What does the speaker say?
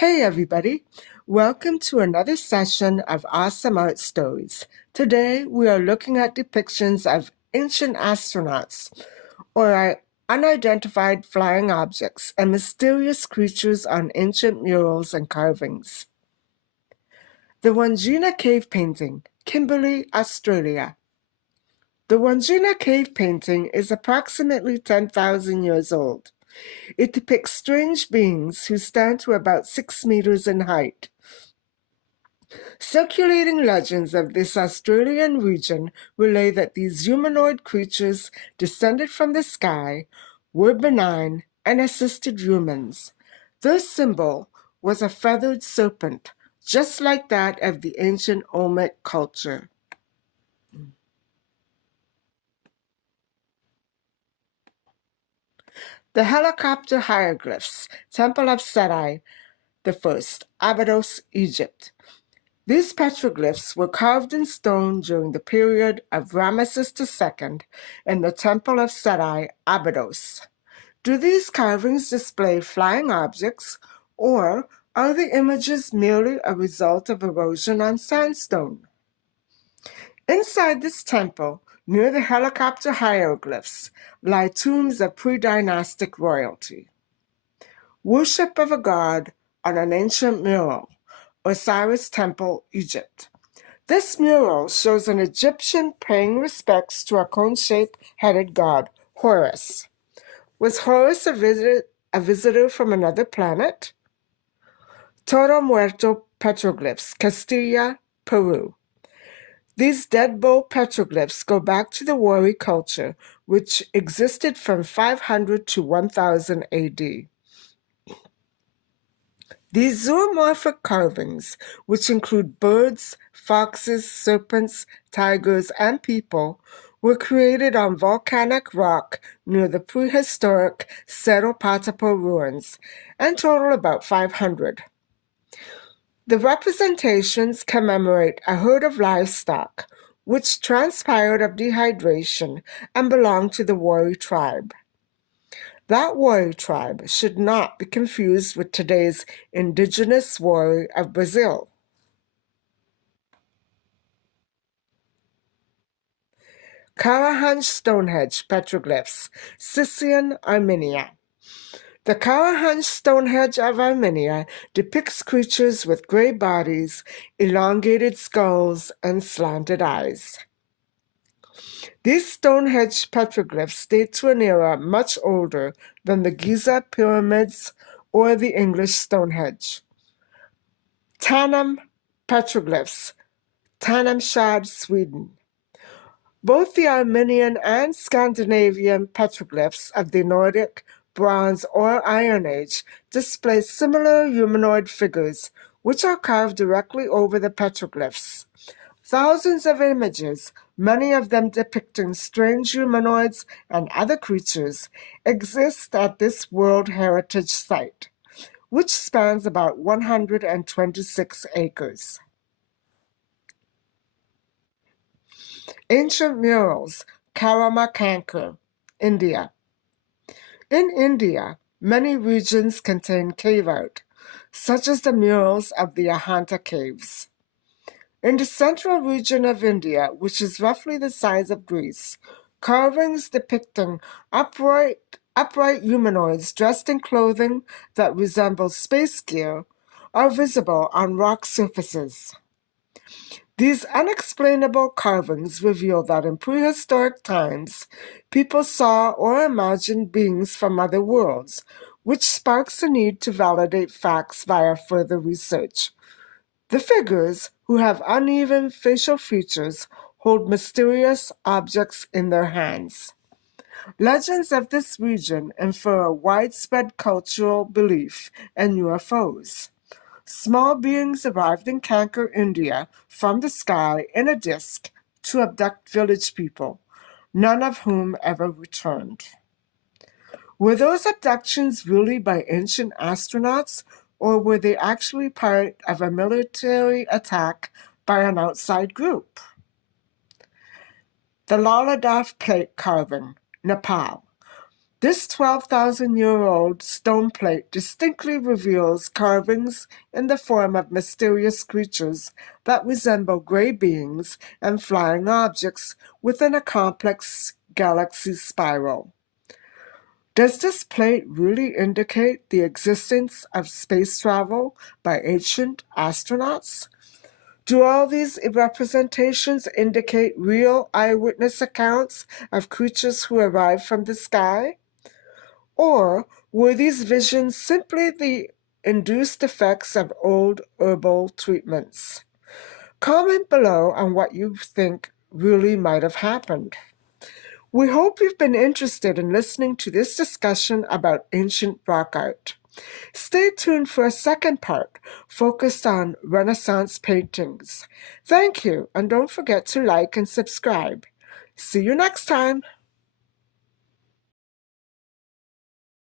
Hey everybody, welcome to another session of Awesome Art Stories. Today we are looking at depictions of ancient astronauts, or unidentified flying objects and mysterious creatures on ancient murals and carvings. The Wandjina Cave Painting, Kimberley, Australia. The Wandjina Cave Painting is approximately 10,000 years old. It depicts strange beings who stand to about 6 meters in height. Circulating legends of this Australian region relay that these humanoid creatures descended from the sky, were benign, and assisted humans. Their symbol was a feathered serpent, just like that of the ancient Olmec culture. The helicopter hieroglyphs, Temple of Seti I, Abydos, Egypt. These petroglyphs were carved in stone during the period of Ramesses II in the Temple of Seti, Abydos. Do these carvings display flying objects, or are the images merely a result of erosion on sandstone? Inside this temple, near the helicopter hieroglyphs, lie tombs of pre-dynastic royalty. Worship of a god on an ancient mural, Osiris Temple, Egypt. This mural shows an Egyptian paying respects to a cone-shaped headed god, Horus. Was Horus a visitor from another planet? Toro Muerto petroglyphs, Castilla, Peru. These dead bull petroglyphs go back to the warrior culture, which existed from 500 to 1000 AD. These zoomorphic carvings, which include birds, foxes, serpents, tigers, and people, were created on volcanic rock near the prehistoric Cerro Patapo ruins and total about 500. The representations commemorate a herd of livestock, which transpired of dehydration and belonged to the warrior tribe. That warrior tribe should not be confused with today's indigenous warrior of Brazil. Karahundj Stonehenge petroglyphs, Sicyon, Armenia. The Karahundj Stonehenge of Armenia depicts creatures with gray bodies, elongated skulls, and slanted eyes. These Stonehenge petroglyphs date to an era much older than the Giza pyramids or the English Stonehenge. Tanum petroglyphs, Tanumshad, Sweden. Both the Armenian and Scandinavian petroglyphs of the Nordic, Bronze, or Iron Age display similar humanoid figures, which are carved directly over the petroglyphs. Thousands of images, many of them depicting strange humanoids and other creatures, exist at this World Heritage Site, which spans about 126 acres. Ancient Murals, Charama, Kanker, India. In India, many regions contain cave art, such as the murals of the Ajanta caves. In the central region of India, which is roughly the size of Greece, carvings depicting upright humanoids dressed in clothing that resemble space gear are visible on rock surfaces. These unexplainable carvings reveal that in prehistoric times, people saw or imagined beings from other worlds, which sparks a need to validate facts via further research. The figures, who have uneven facial features, hold mysterious objects in their hands. Legends of this region infer a widespread cultural belief in UFOs. Small beings arrived in Kanker, India, from the sky in a disk to abduct village people, none of whom ever returned. Were those abductions really by ancient astronauts, or were they actually part of a military attack by an outside group? The Lolladoff plate carving, Nepal. This 12,000-year-old stone plate distinctly reveals carvings in the form of mysterious creatures that resemble gray beings and flying objects within a complex galaxy spiral. Does this plate really indicate the existence of space travel by ancient astronauts? Do all these representations indicate real eyewitness accounts of creatures who arrived from the sky? Or were these visions simply the induced effects of old herbal treatments? Comment below on what you think really might have happened. We hope you've been interested in listening to this discussion about ancient rock art. Stay tuned for a second part focused on Renaissance paintings. Thank you, and don't forget to like and subscribe. See you next time.